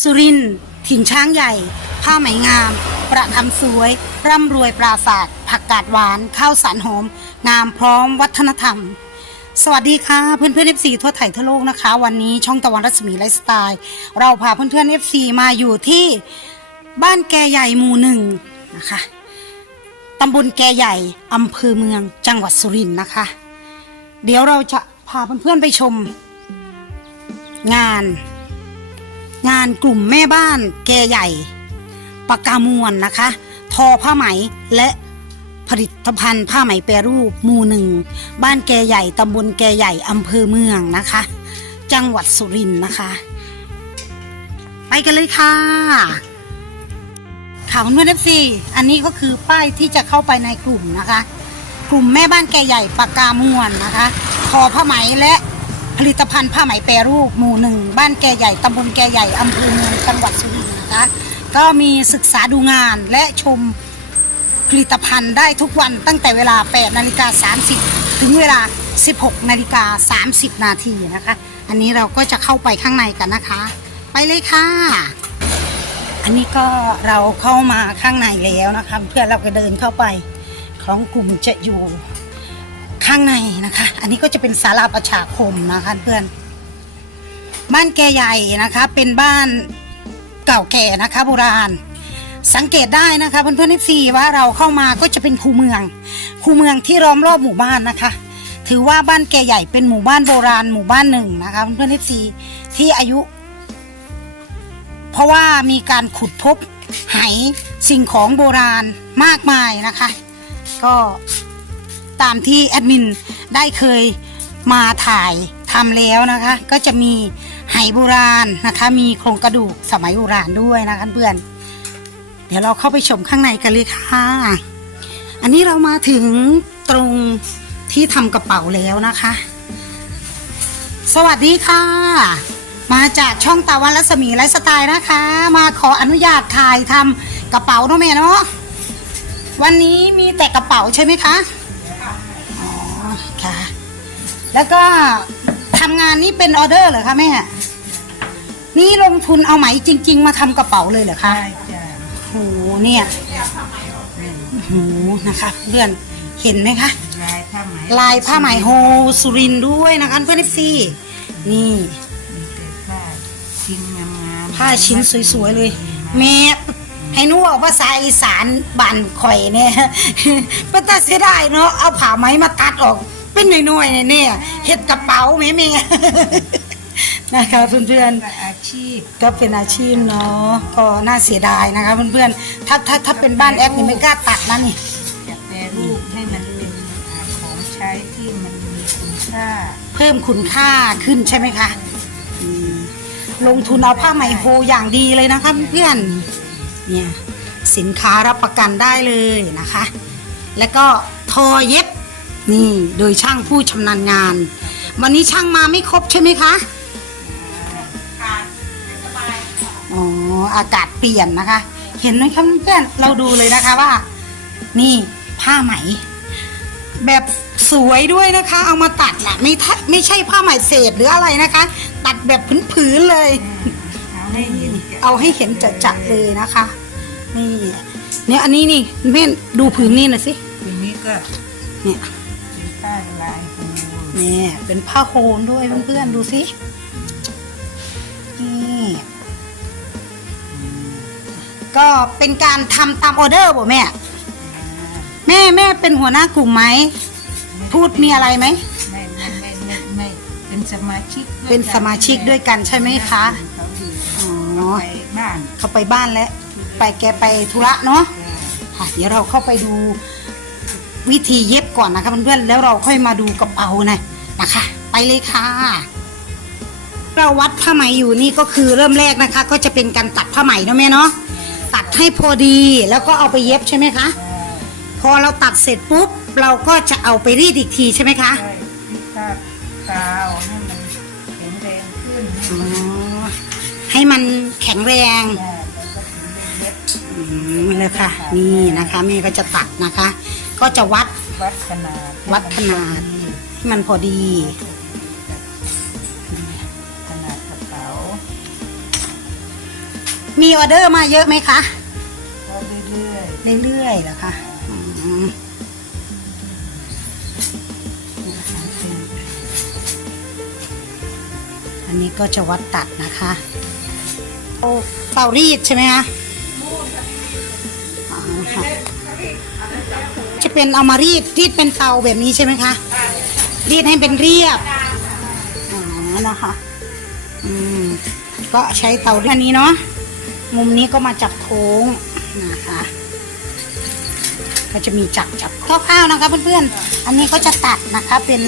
สุรินทร์ถิ่นช้างใหญ่ ผ้าไหมงาม ประคำสวย ร่ำรวยปราศาสตร์ผักกาดหวาน ข้าวสารหอม งามพร้อมวัฒนธรรม สวัสดีค่ะเพื่อนเพื่อนเอฟซีทั่วไทยทั่วโลกนะคะ วันนี้ช่องตะวันรัศมีไลฟ์สไตล์ เราพาเพื่อนเพื่อนเอฟซีมาอยู่ที่บ้านแกใหญ่หมู่หนึ่งนะคะตำบลแกใหญ่อำเภอเมืองจังหวัดสุรินทร์นะคะ เดี๋ยวเราจะพาเพื่อนๆไปชม งาน งานกลุ่มแม่บ้านแกใหญ่ปากกามวนนะคะ ทอผ้าไหมและผลิตภัณฑ์ผ้าไหมแปรรูปหมู่หนึ่ง บ้านแกใหญ่ตำบลแกใหญ่อำเภอเมืองนะคะ จังหวัดสุรินทร์นะคะ ไปกันเลยค่ะข่าวเพื่อนเอฟซีอันนี้ก็คือป้ายที่จะเข้าไปในกลุ่มนะคะ กลุ่มแม่บ้านแกใหญ่ปากกามวนนะคะ ทอผ้าไหมและ ผลิตภัณฑ์ผ้าไหมแปรรูปหมู่หนึ่งบ้านแก่ใหญ่ตำบลแก่ใหญ่อำเภอเมืองจังหวัดสุรินทร์นะคะก็มีศึกษาดูงานและชมผลิตภัณฑ์ได้ทุกวันตั้งแต่เวลา 8 นาฬิกา 30 ถึงเวลา 16 นาฬิกา 30 นาทีนะคะ อันนี้เราก็จะเข้าไปข้างในกันนะคะ ไปเลยค่ะ อันนี้ก็เราเข้ามาข้างในแล้วนะคะ เพื่อนเราก็เดินเข้าไปของกลุ่มจะอยู่ ข้างในนะคะ อันนี้ก็จะเป็นศาลาประชาคมนะคะเพื่อน บ้านแกใหญ่นะคะ เป็นบ้านเก่าแก่นะคะโบราณ สังเกตได้นะคะเพื่อนๆเอฟซีว่าเราเข้ามาก็จะเป็นคูเมือง คูเมืองที่ล้อมรอบหมู่บ้านนะคะ ถือว่าบ้านแกใหญ่เป็นหมู่บ้านโบราณหมู่บ้านหนึ่งนะคะเพื่อนๆเอฟซีที่อายุ เพราะว่ามีการขุดพบไหสิ่งของโบราณมากมายนะคะ ก็ ตามที่แอดมินได้เคยมาถ่ายทำแล้วนะคะ ก็จะมีไหโบราณนะคะ มีโครงกระดูกสมัยโบราณด้วยนะคะเพื่อน เดี๋ยวเราเข้าไปชมข้างในกันเลยค่ะ อันนี้เรามาถึงตรงที่ทำกระเป๋าแล้วนะคะ สวัสดีค่ะ มาจากช่องตาวันรัศมีไลฟ์สไตล์นะคะ มาขออนุญาตถ่ายทำกระเป๋าเนาะแม่เนาะวันนี้มีแต่กระเป๋าใช่ไหมคะ ค่ะ แล้วก็ทำงานนี้เป็นออเดอร์เหรอคะแม่นี่ลงทุนเอาไหมจริง ๆ มาทำกระเป๋าเลยเหรอคะใช่จ้ะโหเนี่ยโหนะคะเพื่อนเห็นไหมคะลายผ้าไหมลายผ้าไหมโฮสุรินทร์ด้วยนะคะเพื่อนเอฟซีนี่มีแต่ผ้าชิ้นงามๆผ้าชิ้นสวยๆเลย แม่ ให้หนูเอาภาษาอีสานบ้านข่อยเนี่ยเป็นตาเสียดายเนาะเอาผ้าไหมมาตัดออก เป็นน้อยๆเนี่ยเฮ็ดกระเป๋าแม่แม่นะคะเพื่อนก็อาชีพๆก็เป็นอาชีพเนาะก็น่าเสียดายนะคะเพื่อนๆ ถ้าถ้าถ้าเป็นบ้านแอปนี่ไม่กล้าตัดนะนี่จะแปรรูปให้มันเป็นอ่าของใช้ที่มันมีคุณค่าเพิ่มคุณค่าขึ้นใช่ไหมคะอืมลงทุนเอาผ้าไหมโฮอย่างดีเลยนะคะเพื่อนๆ เนี่ยสินค้ารับประกันได้เลยนะคะ แล้วก็ทอเย็บนี่โดยช่างผู้ชำนาญงาน วันนี้ช่างมาไม่ครบใช่ไหมคะอ๋ออากาศเปลี่ยนนะคะ เห็นไหมคะเพื่อนๆเราดูเลยนะคะว่า นี่ผ้าไหม แบบสวยด้วยนะคะ เอามาตัดนะไม่ทะไม่ใช่ผ้าไหมเศษหรืออะไรนะคะ ตัดแบบผืนๆเลย เอาให้เห็นจะเอาให้เห็นจัดๆเลยนะคะ นี่เนี่ยอันนี้นี่แม่ดูผืนนี้หน่อยสิทีนี้ก็เนี่ยเป็นผ้าลายหูเนี่ยเป็นผ้าโฮมด้วยเพื่อนๆดูสินี่ก็เป็นการทำตามออเดอร์บ่แม่ แม่แม่เป็นหัวหน้ากลุ่มไหม พูดมีอะไรไหมไม่ไม่ไม่ไม่ไม่เป็นสมาชิกด้วยเป็นสมาชิกด้วยกันใช่ไหมคะเขา อยู่อ๋อ ไปบ้านเขาไปบ้านแล้ว ไปแกไปธุระเนาะค่ะเดี๋ยวเราเข้าไปดูวิธีเย็บก่อนนะคะเพื่อนๆแล้วเราค่อยมาดูกระเป๋านะนะคะ ไปเลยค่ะ เราวัดผ้าไหมอยู่นี่ก็คือเริ่มแรกนะคะ ก็จะเป็นการตัดผ้าไหมเนาะแม่เนาะตัดให้พอดีแล้วก็เอาไปเย็บใช่ไหมคะพอเราตัดเสร็จปุ๊บเราก็จะเอาไปรีดอีกทีใช่ไหมคะ ใช่ที่ผ้าคราวให้มันแข็งแรงขึ้นให้อ๋อมัน ให้มันแข็งแรงได้แล้วก็ถึงได้เย็บอืมเลยค่ะ นี่นะคะแม่ก็จะตัดนะคะ ก็จะวัดวัดขนาดวัดขนาดให้มันพอดี ขนาดกระเป๋ามีออเดอร์มาเยอะไหมคะก็เรื่อยเรื่อยๆเหรอคะอืมอันนี้ก็จะวัดตัดนะคะ โอ้เตารีดใช่ไหมคะจะเป็นเอามารีดรีดเป็นเตาแบบนี้ใช่ไหมคะรีดให้เป็นเรียบอ๋อนะคะอืมก็ใช้เตารีดอันนี้เนาะมุมนี้ก็มาจับโค้งนะคะก็จะมีจับจับคร่าวๆนะคะเพื่อนๆ อันนี้ก็จะตัดนะคะเป็น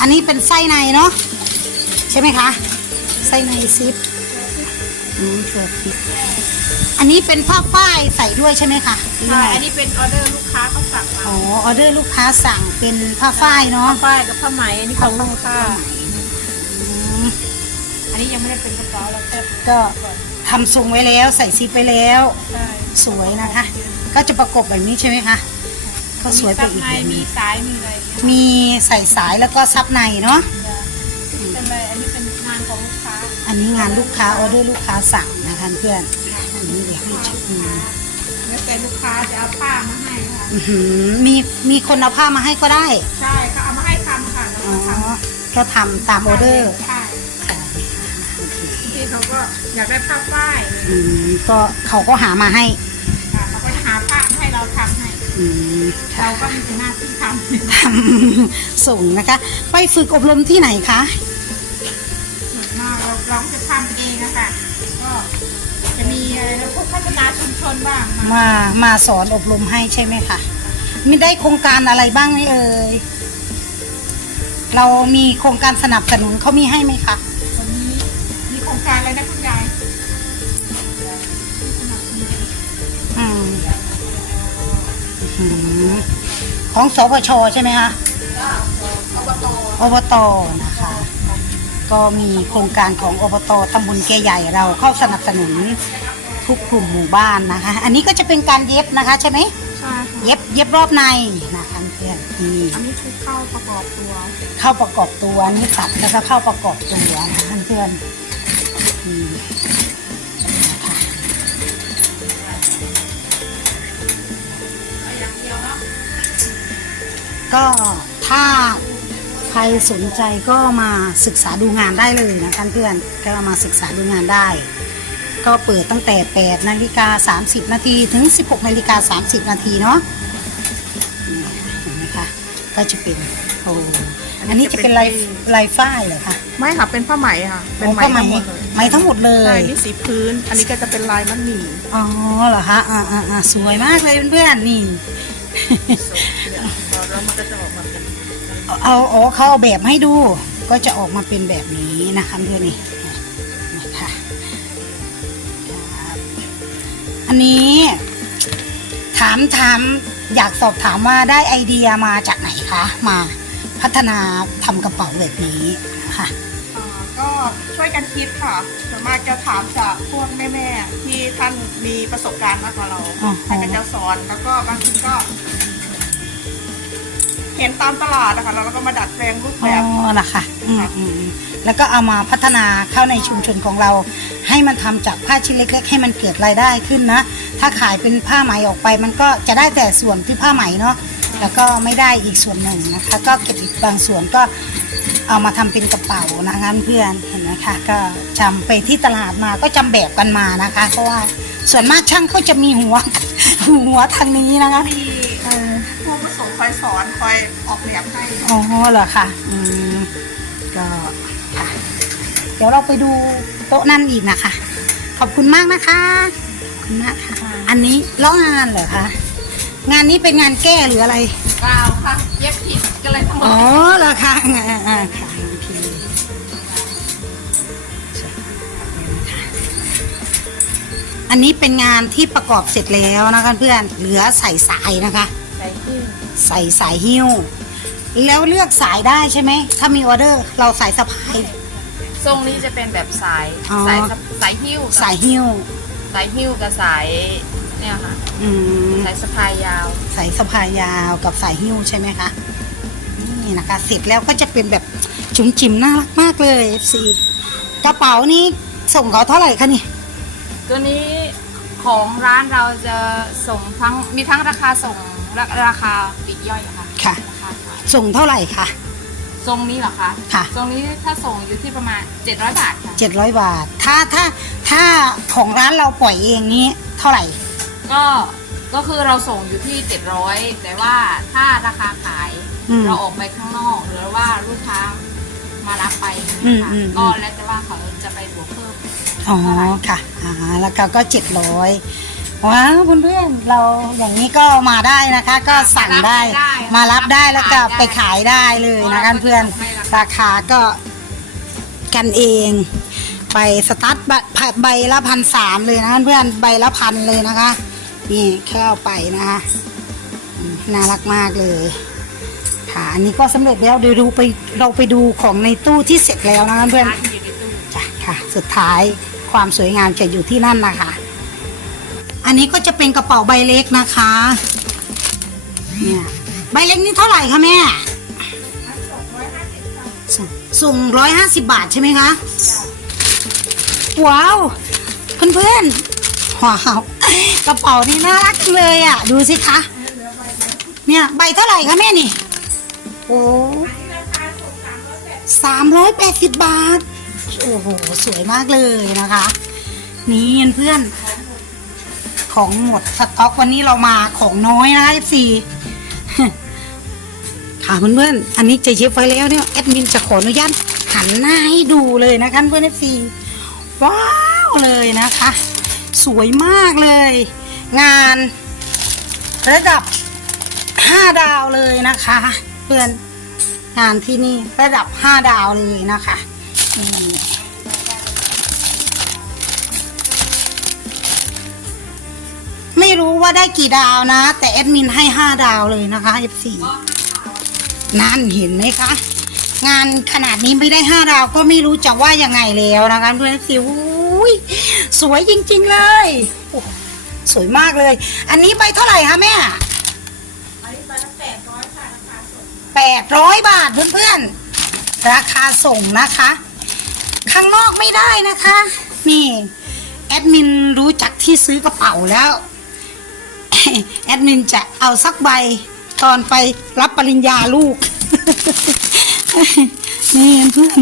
อันนี้เป็นไส้ในเนาะใช่ไหมคะไส้ในซิป อืมเกิดซิปอันนี้เป็นผ้าฝ้ายใส่ด้วยใช่ไหมคะหรือๆยังค่ะไงอันนี้เป็นออเดอร์ลูกค้าเขาสั่งมาอ๋อออเดอร์ลูกค้าสั่งเป็นผ้าฝ้ายเนาะป้ายกับผ้าไหมอันนี้ของลูกค้า อืมอันนี้ยังไม่ได้เป็นกระเป๋าแล้วแต่ก็ทำทรงไว้แล้วใส่ซิปไว้แล้ว ใช่สวยนะคะ ก็จะประกบแบบนี้ใช่ไหมคะก็สวยไปซับอีกในแบบหมีนึ่งสายมีอะไรอย่างเงี้ยมีใส่สายแล้วก็ซับในเนาะ องลูกค้าอันนี้งานลูกค้าออเดอร์ลูกค้าสั่งนะคะเพื่อน อันนี้เดี๋ยวให้ช็คดูแล้วแต่ลูกค้าจะเอาผ้ามาให้ค่ะอื้อหือมีมีคนเอาผ้ามาให้ก็ได้ ใช่เขาเอามาให้ทำค่ะแล้วอ๋อก็ทก็ทำตามำออเดอร์ใช่ค่ะบางทีเขาก็อยากได้ผ้าฝ้ายอืมก็เขาก็หามาให้ค่ะเขาก็จะหาผ้ามาให้เราทำให้อืมค่ะเราก็มีแต่หน้าที่ทำทำส่งนะคะ ไปฝึกอบรมที่ไหนคะ ทำเองอะค่ะก็จะมีอะไรนะพวกพัฒนาชุมชนบ้างมามามาสอนอบรมให้ใช่ไหมคะมีได้โครงการอะไรบ้างไหมเอ่ยเรามีโครงการสนับสนุนเขามีให้ไหมคะวันนี้มีโครงการอะไรนะคุณยายอืมอืมของสปชใช่ไหมคะอบตนะคะ ก็มีโครงการของอบตตำบลแกใหญ่เราเข้าสนับสนุนทุกกลุ่มหมู่บ้านนะคะ อันนี้ก็จะเป็นการเย็บนะคะใช่ไหมใช่ค่ะเย็บเย็บรอบในนะคะเพื่อนนี่ อันนี้คือเข้าประกอบตัวเข้าประกอบตัวนี่ตัดแล้วก็เข้าประกอบตัวนะคะเพื่อนอืมนะคะก็ถ้าใค รสนใจก็มาศึกษาดูงานได้เลยนะคะเพื่อนก็มาศึกษาดูงานได้ ก็เปิดตั้งแต่ 8 นาฬิกา 30 นาทีถึง 16 นาฬิกา 30 นาทีเนาะนี่เห็นไหมคะก็จะเป็นโอ้อันนี้จะเป็นลายลายฝ้ายเหรอคะไม่ค่ะเป็นผ้าไหมค่ะเป็นไหมโอ้ก็ทั้งหมดเลยไหมทั้งหมดเลใช่ยนี่สีพื้น อันนี้ก็จะเป็นลายมันหมี่อ๋อเหรอคะอ่าอ่าอ่าสวยมากเลยเพื่อนๆนี่แล้วมันก็จะออกมาเป็น เอาอ๋อเขาเอาแบบให้ดู ก็จะออกมาเป็นแบบนี้นะคะเพื่อนนี่นะคะครับอันนี้ถามถามอยากสอบถามว่าได้ไอเดียมาจากไหนคะ มาพัฒนาทำกระเป๋าแบบนี้นะคะอ่าก็ช่วยกันคิดค่ะส่วนมากจะถามจากพวกแม่ๆที่ท่านมีประสบการณ์มากกว่าเราอ๋อท่านก็จะสอนแล้วก็บางทีก็ เห็นตามตลาดนะคะแล้วเราก็มาดัดแปลงรูปอ๋แบบอล่ะค่ะอืมอืมอืมแล้วก็เอามาพัฒนาเข้าในชุมชนของเรา ให้มันทำจากผ้าชิ้นเล็ก ๆ ให้มันเกิดรายได้ขึ้นนะ ถ้าขายเป็นผ้าไหมออกไป มันก็จะได้แต่ส่วนที่ผ้าไหมเนาะแล้วก็ไม่ได้อีกส่วนหนึ่งนะคะ ก็เก็บอีกบางส่วนก็เอามาทำเป็นกระเป๋านะคะเพื่อนเห็นไหมคะก็จำไปที่ตลาดมาก็จำแบบกันมานะคะ เพราะว่าส่วนมากช่างเขาจะมีหัว หัวทางนี้นะคะมีเออผู้ป ระสงค์คอยสอนคอยออกแบบให้อ๋อเหรอคะอืมก็ค่ะ เดี๋ยวเราไปดูโต๊ะนั่นอีกนะคะ ขอบคุณมากนะคะขอบคุณมากค่ะ อันนี้ล้องานเหรอคะงานนี้เป็นงานแก้หรืออะไรเปล่าค่ะเย็บผิดก็เลยทั้งหมอ๋อดเหรอคะอ่าอ่าค่ะโอเคอันนี้เป็นงานที่ประกอบเสร็จแล้วนะคะเพื่อนเหลือใส่สายนะคะใส่ที่ ใส่สายหิ้ว แล้วเลือกสายได้ใช่ไหม ถ้ามีออเดอร์เราสายสะพาย ทรงนี้จะเป็นแบบสายอ๋อ สายสะสายหิ้วกับสายหิ้ว สายหิ้วกับสายเนี่ยค่ะอืม สายสะพายยาวสายสะพายยาวกับสายหิ้วใช่ไหมคะ นี่นะคะ เสร็จแล้วก็จะเป็นแบบจุ๋มจิ๋มน่ารักมากเลย FC กระเป๋านี้ส่งเขาเท่าไหร่คะนี่ ตัวนี้ของร้านเราจะส่งทั้งมีทั้งราคาส่ง และราคาปลีกย่อยอะค่ะค่ะ ราคาขายส่งเท่าไหร่คะ ทรงนี้เหรอคะค่ะ ทรงนี้ถ้าส่งอยู่ที่ประมาณ 700 บาทค่ะเจ็ดร้อยบาท ถ้าถ้าถ้าของร้านเราปล่อยเองนี้เท่าไหร่ ก็ก็คือเราส่งอยู่ที่ 700 แต่ว่าถ้าราคาขายอืมเราออกไปข้างนอก หรือว่าลูกค้ามารับไปอืมนะคะอืม ก็แล้วแต่ว่าเขาจะไปบวกเพิ่ม อ๋อค่ะอ่าแล้วก็ก็เจ็ดร้อย ว้าวเพื่อนๆเราอย่างนี้ก็มาได้นะคะ ก็สั่งได้มารับได้แล้วก็ไปขายได้เลยนะคะเพื่อนราคาก็กันเองไปสตาร์ทใบใบละพันสามเลยนะเพื่อนใบละพันเลยนะคะ นี่เข้าไปนะคะอืมน่ารักมากเลยค่ะอันนี้ก็สำเร็จแล้วเดี๋ยวดูไปเราไปดูของในตู้ที่เสร็จแล้วนะคะเพื่อนร้านที่อยู่ในตู้จ้ะค่ะ สุดท้ายความสวยงามจะอยู่ที่นั่นนะคะ อันนี้ก็จะเป็นกระเป๋าใบเล็กนะคะเนี่ยใบเล็กนี่เท่าไหร่คะแม่ส่งส่งร้อยห้าสิบบาทใช่ไหมคะว้าวเพื่อนๆว้าวกระเป๋านี่น่ารักเลยอะ ดูสิคะ เนี่ยใบเท่าไหร่คะแม่นี่ โอ้สามร้อยแปดสิบบาท โอ้โห สวยมากเลยนะคะ นี่เพื่อนๆ ของหมดสต็อกวันนี้เรามาของน้อยนะ FC ค่ะเพื่อนๆอันนี้ใจเชฟไว้แล้วเนี่ยแอดมินจะขออนุญาตหันหน้าให้ดูเลยนะคะเพื่อน FC ว้าวเลยนะคะ สวยมากเลย งานระดับ 5 ดาวเลยนะคะ เพื่อนงานที่นี่ระดับ 5 ดาวเลยนะคะ รู้ว่าได้กี่ดาวนะ แต่แอดมินให้5ดาวเลยนะคะ F4 นั่นเห็นไหมคะ งานขนาดนี้ไม่ได้5ดาวก็ไม่รู้จะว่ายังไงแล้วนะคะเพื่อนสิสวยจริง ๆ เลย สวยมากเลย อันนี้ใบเท่าไหร่คะแม่แปดร้อยบาทเพื่อนๆ ราคาส่งนะคะ ข้างนอกไม่ได้นะคะ นี่ แอดมินรู้จักที่ซื้อกระเป๋าแล้ว แอดมินจะเอาสักใบตอนไปรับปริญญาลูก นี่เพื่อน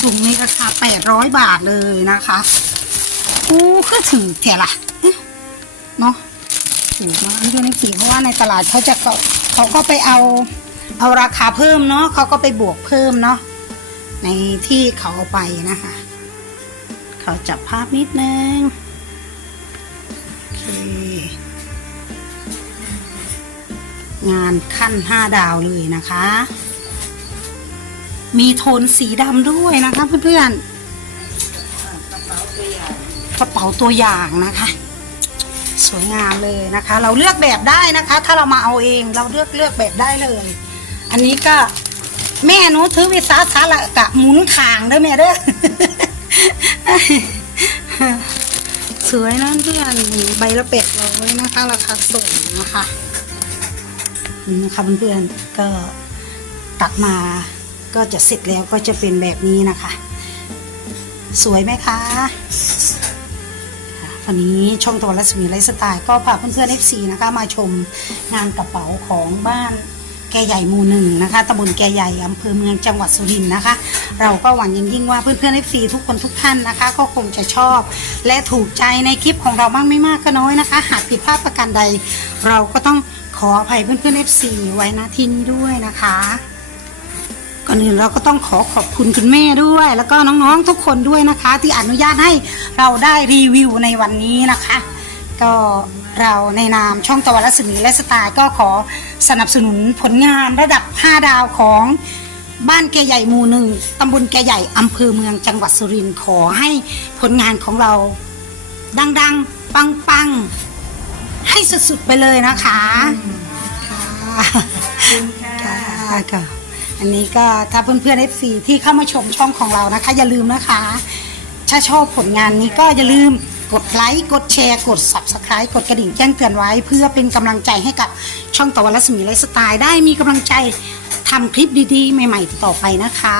ส่งในราคาแปดร้อยบาทเลยนะคะโอ้ก็ถึงเท่าละเนาะถูกมากเพื่อนสี่เพราะว่าในตลาดเขาจะเขาเขาก็ไปเอาเอาราคาเพิ่มเนาะเขาก็ไปบวกเพิ่มเนาะในที่เขาเอาไปนะคะ เขาจับภาพนิดนึง งานขั้นห้าดาวเลยนะคะ มีโทนสีดำด้วยนะคะ เพื่อนๆกระเป๋าตัวอย่างนะคะ สวยงามเลยนะคะ เราเลือกแบบได้นะคะ ถ้าเรามาเอาเองเราเลือกเลือกแบบได้เลย อันนี้ก็แม่หนูถือวิสาสะละกะหมุนขางด้อแม่เด้อสวยนะเพื่อนใบละเป็ดร้อยนะคะ ราคาส่งนะคะ นี่นะคะเพื่อนๆก็ตัดมาก็จะเสร็จแล้วก็จะเป็นแบบนี้นะคะ สวยไหมคะวันนี้ช่องตะวันรัศมีไลฟ์สไตล์ก็พาเพื่อนๆ FC นะคะมาชมงานกระเป๋าของบ้านแกใหญ่หมู่หนึ่งนะคะตำบลแกใหญ่อำเภอเมืองจังหวัดสุรินทร์นะคะ เราก็หวังยิ่งยิ่งว่าเพื่อนๆ FC ทุกคนทุกท่านนะคะ ก็คงจะชอบ และถูกใจในคลิปของเราบ้างไม่มากก็น้อยนะคะ หากผิดพลาดประการใด เราก็ต้อง ออภัยเพื่อนๆ FC ไว้ณที่นี้ด้วยนะคะ ก่อนอื่นเราก็ต้องขอขอบคุณคุณแม่ด้วย แล้วก็น้องๆทุกคนด้วยนะคะ ที่อนุญาตให้เราได้รีวิวในวันนี้นะคะ ก็เราในนามช่องตะวันรัศมีและสไตล์ก็ขอสนับสนุนผลงานระดับ 5 ดาวของบ้านแกใหญ่หมู่หนึ่งตำบลแกใหญ่อำเภอเมืองจังหวัดสุรินทร์ขอให้ผลงานของเรา ดังๆ ปังๆ ให้สุดๆไปเลยนะคะค่ะค่ะค่ะอันนี้ก็ถ้าเพื่อนๆ FC ที่เข้ามาชมช่องของเรานะคะ อย่าลืมนะคะ ถ้าชอบผลงานนี้ก็อย่าลืมกดไลค์กดแชร์กด Subscribe กดกระดิ่งแจ้งเตือนไว้ เพื่อเป็นกำลังใจให้กับช่องตะวันรัศมีไลฟ์สไตล์ได้มีกำลังใจทำคลิปดีๆ ใหม่ๆ ต่อไปนะคะ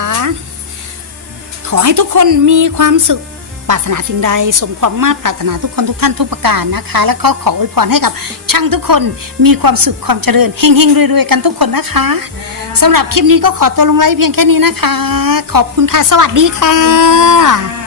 ขอให้ทุกคนมีความสุข ปรารถนาสิ่งใดสมความมาตรปรารถนาทุกคนทุกท่านทุกประการนะคะ แล้วก็ขออวยพรให้กับช่างทุกคนมีความสุขความเจริญเฮงๆรวยๆกันทุกคนนะคะสำหรับคลิปนี้ก็ขอตัวลงไลฟ์เพียงแค่นี้นะคะ ขอบคุณค่ะ สวัสดีค่ะ